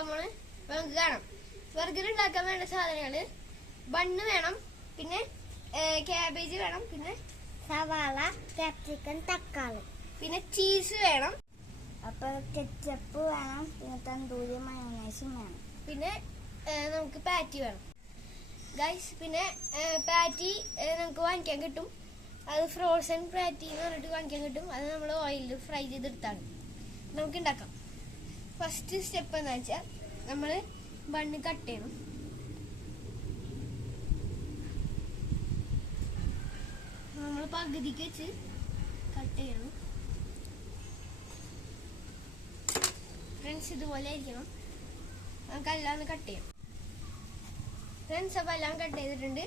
ഉണ്ടാക്കാൻ പോണ്. നമുക്ക് കാണാം. ബർഗർ ഉണ്ടാക്കാൻ വേണ്ട സാധനങ്ങള് ബണ്ണ് വേണം, പിന്നെ ക്യാബേജ് വേണം, പിന്നെ സവാള, ക്യാപ്സിക്കം, തക്കാളി, പിന്നെ ചീസ് വേണം, അപ്പൊ കെച്ചപ്പ് വേണം, പിന്നെ തന്തൂരി മയോണൈസും വേണം, പിന്നെ നമുക്ക് പാറ്റി വേണം ഗൈസ്. പിന്നെ പാറ്റി നമുക്ക് വാങ്ങിക്കാൻ കിട്ടും. അത് ഫ്രോസൺ പാറ്റി എന്ന് പറഞ്ഞിട്ട് വാങ്ങിക്കാൻ കിട്ടും. അത് നമ്മൾ ഓയിലിൽ ഫ്രൈ ചെയ്തെടുത്താണ്. നമുക്ക് ഉണ്ടാക്കാം. ഫസ്റ്റ് സ്റ്റെപ്പ് എന്താ വെച്ചാൽ നമ്മൾ ബണ്ണ് കട്ട് ചെയ്യണം. നമ്മൾ പകുതിക്ക് വെച്ച് കട്ട് ചെയ്യണം ഫ്രണ്ട്സ്. ഇതുപോലെ ആയിരിക്കണം. നമുക്ക് എല്ലാം കട്ട് ചെയ്യാം ഫ്രണ്ട്സ്. അപ്പം എല്ലാം കട്ട് ചെയ്തിട്ടുണ്ട്.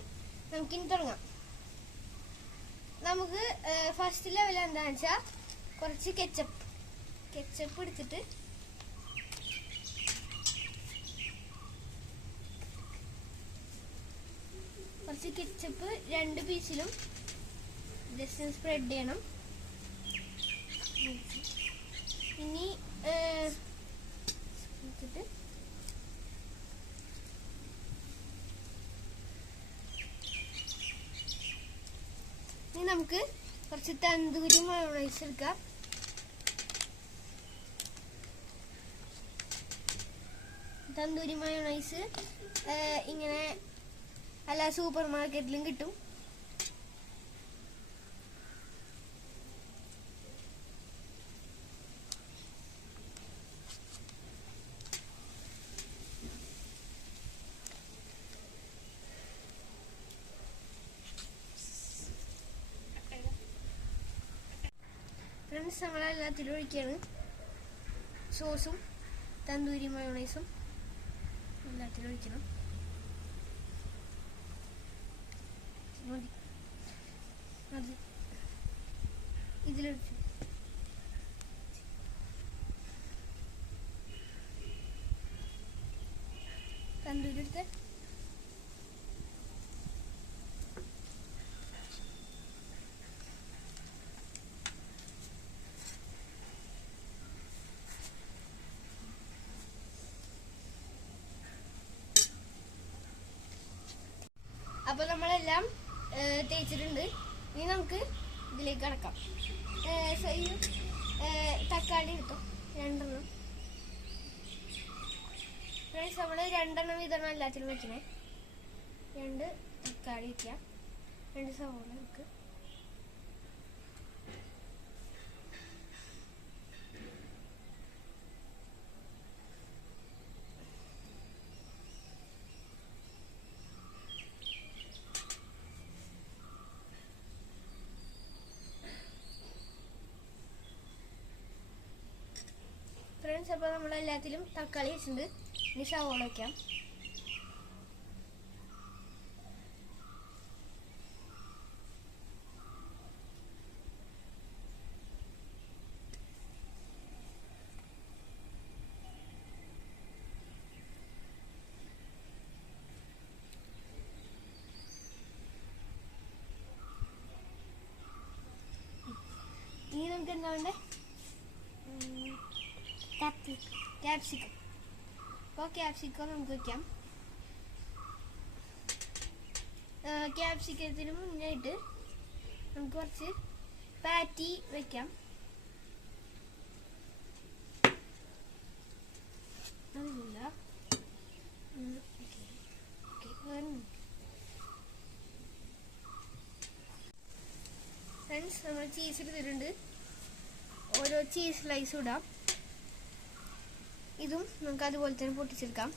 നമുക്കിനി തുടങ്ങാം. നമുക്ക് ഫസ്റ്റ് ലെവൽ എന്താണെന്ന് വെച്ചാൽ കുറച്ച് കെച്ചപ്പ് എടുത്തിട്ട് കുറച്ച് കെച്ചപ്പ് 2 പീസിലും ജസ്റ്റ് സ്പ്രെഡ് ചെയ്യണം. ഇനി എടുത്തിട്ട് ഇനി നമുക്ക് കുറച്ച് തന്തൂരി മയോണൈസ് എടുക്കാം. തന്തൂരി മയോണൈസ് ഇങ്ങനെ എല്ലാ സൂപ്പർ മാർക്കറ്റിലും കിട്ടും. ഫ്രണ്ട്സ്, നമ്മളെല്ലാത്തിലും ഒഴിക്കുകയാണ്. സോസും തന്തൂരി മയോണൈസും എല്ലാത്തിലും ഒഴിക്കണം. മതി, അത് ഇതിലൊഴിച്ചു. തന്തൂരി എടുത്ത് അപ്പൊ നമ്മളെല്ലാം തേച്ചിട്ടുണ്ട്. ഇനി നമുക്ക് ഇതിലേക്ക് കടക്കാം. തക്കാളി എടുത്തു 2 ഫ്രണ്ട്സ്. നമ്മള് 2 വീതമാണ് എല്ലാത്തിലും വെക്കണേ. 2 തക്കാളി വയ്ക്കാം, 2 സവോള വെക്ക്. ഫ്രണ്ട്സ്, അപ്പോൾ നമ്മളെല്ലാത്തിലും തക്കാളി വെച്ചിട്ടുണ്ട്. ഇനി സവോള വയ്ക്കാം. ഇനി നമുക്ക് എന്താ വേണ്ടേ? ക്യാപ്സിക്കം. അപ്പോൾ ക്യാപ്സിക്കം നമുക്ക് വയ്ക്കാം. ക്യാപ്സിക്കത്തിന് മുന്നായിട്ട് നമുക്ക് കുറച്ച് പാറ്റി വയ്ക്കാം. അതില്ല. ഫ്രണ്ട്സ്, നമ്മൾ ചീസ് എടുത്തിട്ടുണ്ട്. ഓരോ ചീസ് സ്ലൈസും ഇടാം. ഇതും നമുക്ക് അതുപോലെ തന്നെ പൊട്ടിച്ചെടുക്കാം.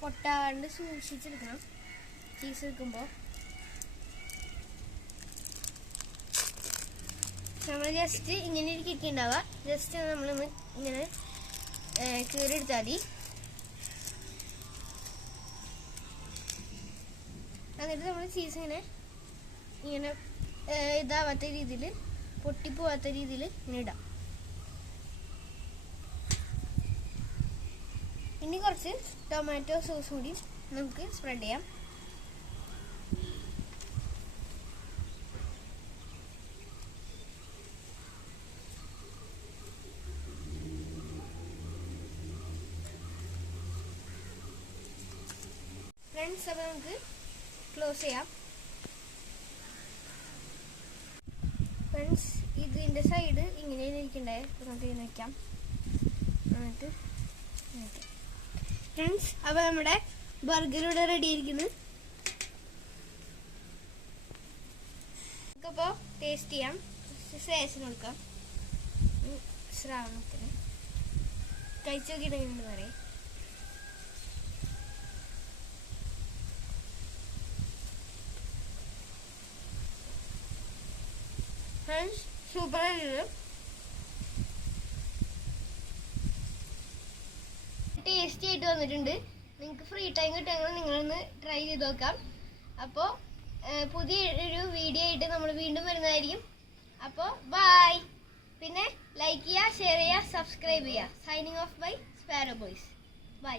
പൊട്ടാണ്ട് സൂക്ഷിച്ചെടുക്കണം ചീസ് വെക്കുമ്പോൾ. നമ്മൾ ജസ്റ്റ് ഇങ്ങനെ ഒരു കിട്ടിണ്ടാവുക. ജസ്റ്റ് നമ്മളൊന്ന് ഇങ്ങനെ കീറിയെടുത്താൽ മതി. എന്നിട്ട് നമ്മൾ ചീസ് ഇങ്ങനെ ഇതാവാത്ത രീതിയിൽ, പൊട്ടിപ്പോവാത്ത രീതിയിൽ ഇങ്ങനെ ഇടാം. ഇനി കുറച്ച് ടൊമാറ്റോ സോസ് കൂടി നമുക്ക് സ്പ്രെഡ് ചെയ്യാം. ഫ്രണ്ട്സ്, അപ്പോൾ നമുക്ക് ക്ലോസ് ചെയ്യാം. ഫ്രണ്ട്സ്, ഇതിൻ്റെ സൈഡ് ഇങ്ങനെ ഇരിക്കണ്ടേ, നമുക്ക് ഇങ്ങനെ വയ്ക്കാം. എന്നിട്ട് ഫ്രണ്ട്സ്, അപ്പോൾ നമ്മുടെ ബർഗർ ഇവിടെ റെഡി ആയിരിക്കുന്നു. നമുക്കപ്പോൾ ടേസ്റ്റ് ചെയ്യാം. ശേഷം കൊടുക്കാം. ശ്രാവണത്തിന് കഴിച്ചു നോക്കിയിട്ട് പറയാം. ഫ്രണ്ട്സ്, സൂപ്പർ ആയിട്ട് ടേസ്റ്റി ആയിട്ട് വന്നിട്ടുണ്ട്. നിങ്ങൾക്ക് ഫ്രീ ടൈം കിട്ടുമെങ്കിൽ നിങ്ങളൊന്ന് ട്രൈ ചെയ്ത് നോക്കാം. അപ്പോൾ പുതിയ ഒരു വീഡിയോ ആയിട്ട് നമ്മൾ വീണ്ടും വരുന്നതായിരിക്കും. അപ്പോൾ ബൈ. പിന്നെ ലൈക്ക് ചെയ്യുക, ഷെയർ ചെയ്യുക, സബ്സ്ക്രൈബ് ചെയ്യുക. Signing off by sparrow boys. By.